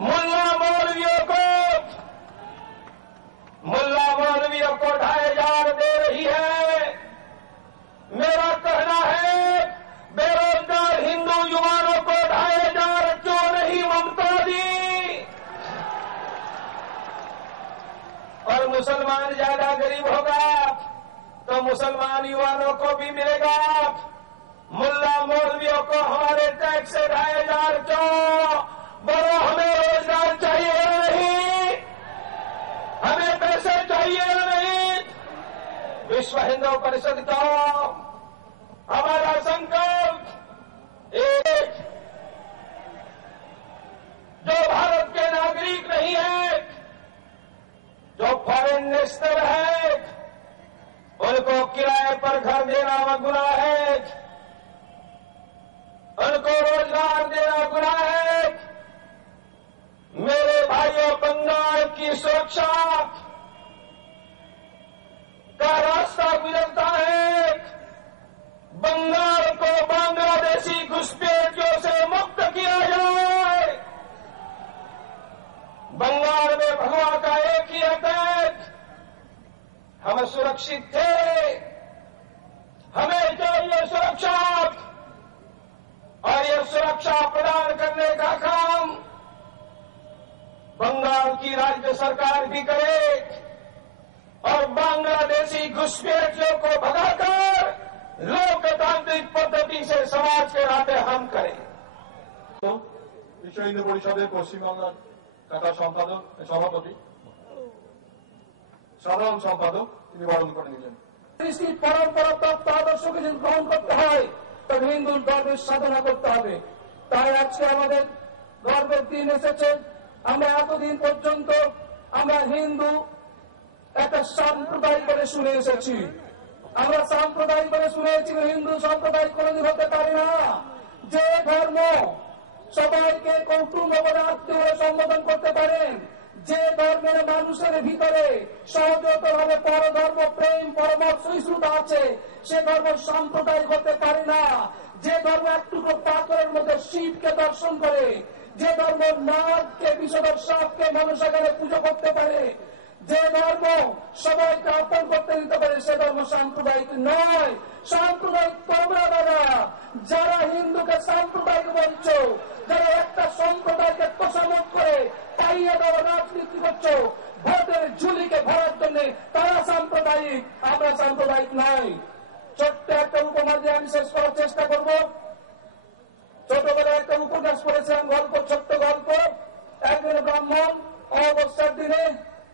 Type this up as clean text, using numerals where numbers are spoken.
मुल्ला मौलवियों को 2,500 दे रही है। मेरा कहना है बेरोजगार हिंदू युवाओं को 2,500 क्यों नहीं ममता दी? और मुसलमान ज्यादा गरीब होगा तो मुसलमान युवाओं को भी मिलेगा। मुल्ला मौलवियों को हमारे टैक्स से 2,500 क्यों? बोलो, हमें रोजगार चाहिए या नहीं? हमें पैसे चाहिए या नहीं? विश्व हिंदू परिषद का हमारा संकल्प एक, जो भारत के नागरिक नहीं है, जो फॉरेन नेशनल है, उनको किराए पर घर देना गुनाह है, उनको रोजगार देना गुनाह है। मेरे भाइयों, बंगाल की सुरक्षा का रास्ता गुजरता है। बंगाल को बांग्लादेशी घुसपैठियों से मुक्त किया जाए। बंगाल में भगवा का एक ही अटैक, हम सुरक्षित थे, हमें चाहिए सुरक्षा, और यह सुरक्षा प्रदान करने का काम बंगाल की राज्य सरकार भी करे और बांग्लादेशी घुसपैठियों को भगाकर लोकतांत्रिक पद्धति से समाज के नाते हम करें। तो विश्व हिंदू परिषद पश्चिम बांगला शाखा सम्पादक सभापति साधारण सम्पादक তিনি বরণ করে নিলেন। কৃষ্টি পরম্পরা প্রাপ্ত আদর্শকে যদি গ্রহণ করতে হয় তবে হিন্দু ধর্মের সাধনা করতে হবে। তাই আজকে আমাদের গর্বের দিন এসেছে। আমরা এতদিন পর্যন্ত আমরা হিন্দু একটা সাম্প্রদায়িক বলে শুনে এসেছি। আমরা সাম্প্রদায়িক বলে শুনেছি, হিন্দু সাম্প্রদায়িক কোনদিন হতে পারে না। যে ধর্ম সবাইকে কৌটুম্ব বলে আত্মীয় বলে সম্বোধন করতে পারেন, যে ধর্মের মানুষের ভিতরে সহজতভাবে পরধর্ম প্রেম পরমত সহিষ্ণুতা আছে, সে ধর্ম সাম্প্রদায়িক হতে পারে না। যে ধর্ম একটুকু পাথরের মধ্যে শিবকে দর্শন করে, যে ধর্ম নাগকে বিষধর সাপকে মানুষ এখানে পুজো করতে পারে, যে ধর্ম সবাইকে আপন করতে দিতে পারে, সে ধর্ম সাম্প্রদায়িক নয়। সাম্প্রদায়িক তোমরা দাদা, যারা হিন্দুকে সাম্প্রদায়িক বলছো, যারা একটা সম্প্রদায়কে তোষামত করে পাইয়ে দেওয়া রাজনীতি করছো ভোটের ঝুলিকে ভরার জন্য, তারা সাম্প্রদায়িক, আমরা সাম্প্রদায়িক নয়। ছোট্ট একটা উপমা দিয়ে আমি শেষ করার চেষ্টা করব। ছোটবেলায় একটা উপন্যাস পড়েছিলাম, গল্প, ছোট্ট গল্প। একজন ব্রাহ্মণ অমাবস্যার দিনে